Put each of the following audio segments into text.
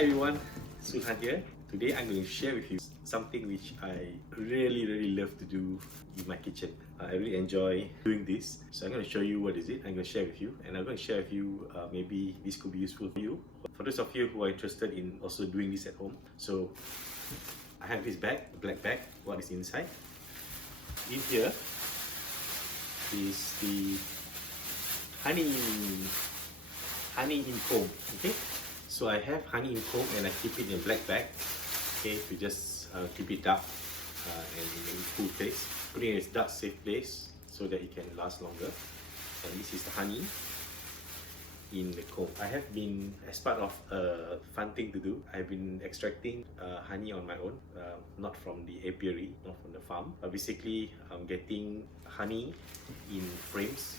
Hi everyone, Sulhan here. Today I'm going to share with you something which I really love to do in my kitchen. I really enjoy doing this. So I'm going to show you what is it. I'm going to share with you, and I'm going to share with you maybe this could be useful for you. For those of you who are interested in also doing this at home. So I have this bag, a black bag. What is inside? In here is the honey in comb. Okay. So I have honey in comb and I keep it in a black bag, okay, to just keep it dark and in a cool place. Put it in a dark, safe place so that it can last longer. And this is the honey in the comb. I have been, as part of a fun thing to do, I've been extracting honey on my own, not from the apiary, not from the farm, but basically I'm getting honey in frames.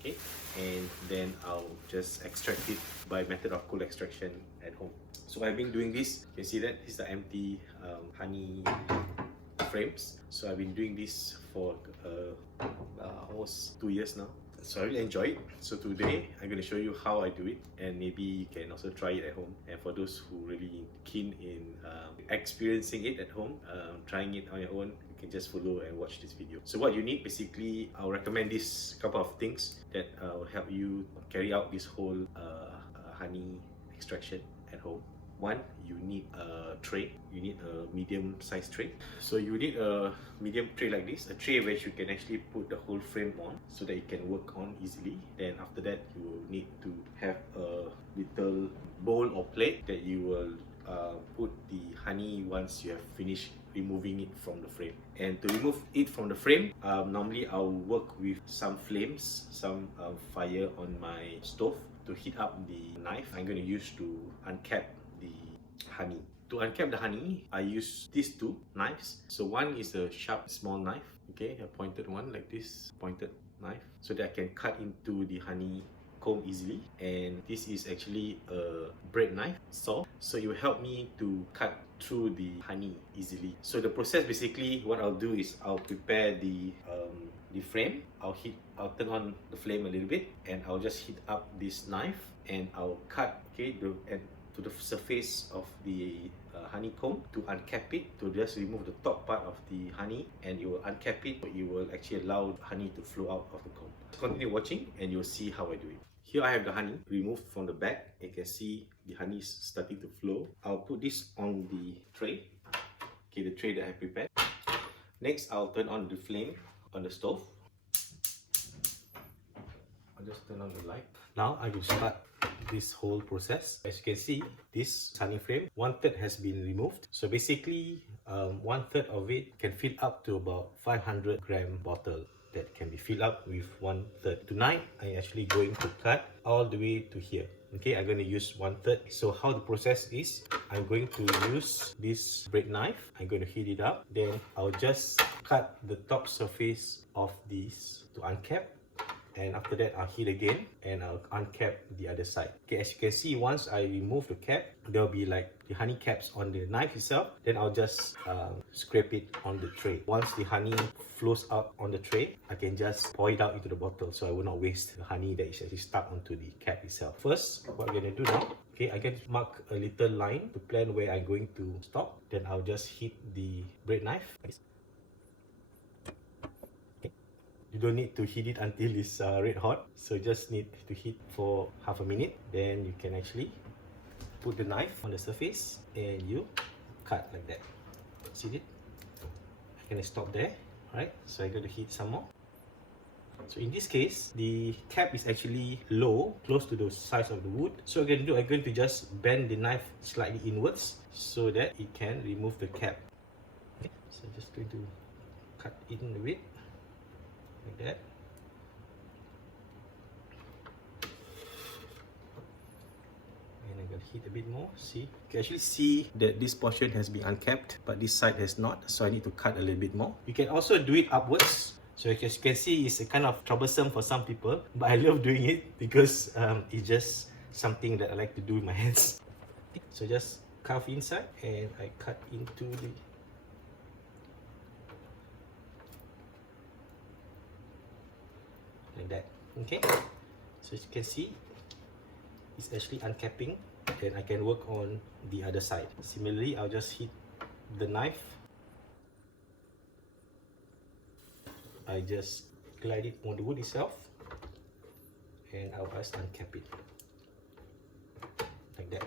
Okay, and then I'll just extract it by method of cold extraction at home. So I've been doing this. You can see that these are empty honey frames. So I've been doing this for almost 2 years now. So I really enjoy it. So today I'm going to show you how I do it, and maybe you can also try it at home. And for those who really keen in experiencing it at home, trying it on your own, you can just follow and watch this video. So what you need, basically, I'll recommend this couple of things that will help you carry out this whole honey extraction at home. One, you need a tray. You need a medium-sized tray. So you need a medium tray like this, a tray which you can actually put the whole frame on so that it can work on easily. Then after that, you will need to have a little bowl or plate that you will put the honey once you have finished removing it from the frame. And to remove it from the frame, normally I'll work with some flames, some fire on my stove to heat up the knife I'm going to use to uncap the honey. To uncap the honey, I use these two knives. So one is a sharp small knife, okay, a pointed one like this, pointed knife, so that I can cut into the honey comb easily. And this is actually a bread knife saw, so it will help me to cut through the honey easily. So the process, basically what I'll do is I'll prepare the frame. I'll turn on the flame a little bit, and I'll just heat up this knife, and I'll cut, okay, to the surface of the honeycomb to uncap it, to just remove the top part of the honey, and you will uncap it. You will actually allow honey to flow out of the comb. Continue watching and you'll see how I do it. Here I have the honey removed from the bag. You can see the honey is starting to flow. I'll put this on the tray, okay, the tray that I prepared. Next, I'll turn on the flame on the stove. I'll just turn on the light. Now I will start this whole process. As you can see, this honey frame, 1/3 has been removed. So basically, 1/3 of it can fill up to about 500 gram bottle that can be filled up with 1/3. Tonight, I'm actually going to cut all the way to here. Okay, I'm going to use 1/3. So how the process is, I'm going to use this bread knife. I'm going to heat it up. Then I'll just cut the top surface of this to uncap. And after that, I'll heat again and I'll uncap the other side. Okay, as you can see, once I remove the cap, there'll be like the honey caps on the knife itself. Then I'll just scrape it on the tray. Once the honey flows out on the tray, I can just pour it out into the bottle, so I will not waste the honey that is actually stuck onto the cap itself. First, what we're going to do now, okay, I can mark a little line to plan where I'm going to stop. Then I'll just heat the bread knife. You don't need to heat it until it's red hot, so just need to heat for half a minute. Then you can actually put the knife on the surface and you cut like that. See it? I'm gonna stop there. Alright, so I'm going to heat some more. So in this case, the cap is actually low, close to the size of the wood. So I'm going to just bend the knife slightly inwards so that it can remove the cap. Okay, so I'm just going to cut in a bit. Like that. And I'm going to heat a bit more. See, you can actually see that this portion has been uncapped, but this side has not, so I need to cut a little bit more. You can also do it upwards. So as you can see, it's a kind of troublesome for some people, but I love doing it because it's just something that I like to do with my hands. So just carve inside and I cut into the like that. Okay, so as you can see, it's actually uncapping. then I can work on the other side. Similarly, I'll just hit the knife. I just glide it on the wood itself, and I'll just uncap it like that.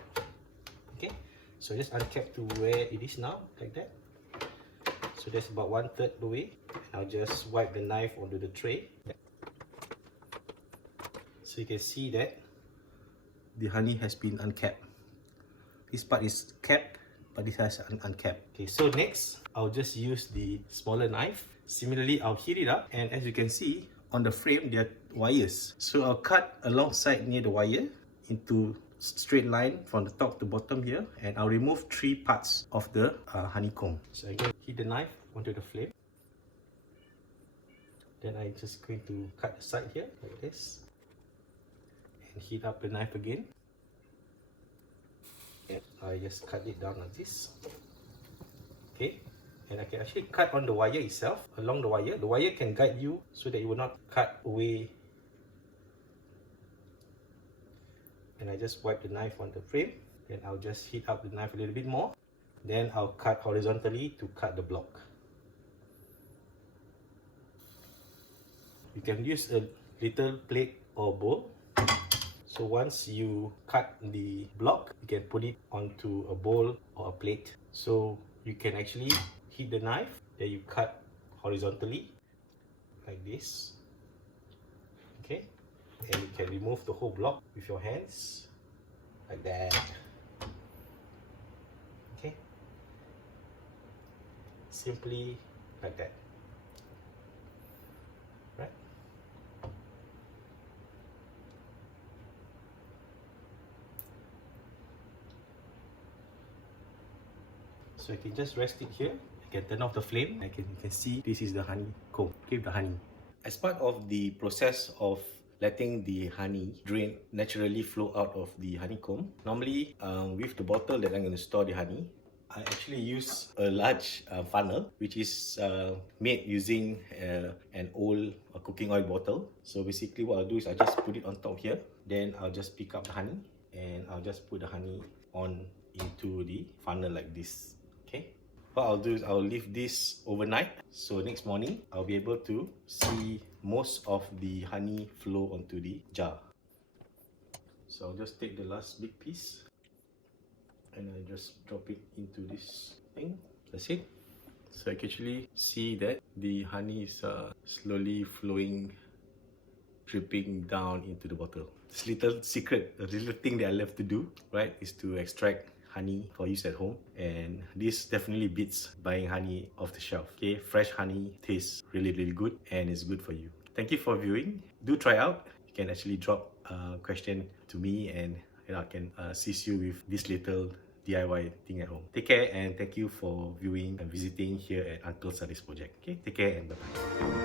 Okay, so just uncap to where it is now, like that. So that's about 1/3 the way. I'll just wipe the knife onto the tray. So you can see that the honey has been uncapped. This part is capped, but this has uncapped. Okay, so next, I'll just use the smaller knife. Similarly, I'll heat it up, and as you can see, on the frame, there are wires. So I'll cut alongside near the wire into straight line from the top to bottom here, and I'll remove 3 parts of the honeycomb. So again, hit the knife onto the flame. Then I'm just going to cut the side here, like this. And heat up the knife again. And I just cut it down like this. Okay, and I can actually cut on the wire itself, along the wire. The wire can guide you so that it will not cut away. And I just wipe the knife on the frame. Then I'll just heat up the knife a little bit more. Then I'll cut horizontally to cut the block. You can use a little plate or bowl. So once you cut the block, you can put it onto a bowl or a plate. So you can actually heat the knife, then you cut horizontally like this. Okay, and you can remove the whole block with your hands like that. Okay, simply like that. Right? So you can just rest it here. You can turn off the flame. You can see this is the honeycomb. Keep the honey. As part of the process of letting the honey drain, naturally flow out of the honeycomb, normally with the bottle that I'm going to store the honey, I actually use a large funnel which is made using an old cooking oil bottle. So basically what I'll do is I just put it on top here. Then I'll just pick up the honey and I'll just put the honey on into the funnel like this. Okay, what I'll do is I'll leave this overnight, so next morning I'll be able to see most of the honey flow onto the jar. So I'll just take the last big piece and I just drop it into this thing. That's it. So I can actually see that the honey is slowly flowing, dripping down into the bottle. This little secret, the little thing that I love to do, right, is to extract honey for use at home, and this definitely beats buying honey off the shelf. Okay, fresh honey tastes really good and it's good for you. Thank you for viewing. Do try out. You can actually drop a question to me and I can assist you with this little DIY thing at home. Take care and thank you for viewing and visiting here at Uncle Saleh's project. Okay, take care and bye bye.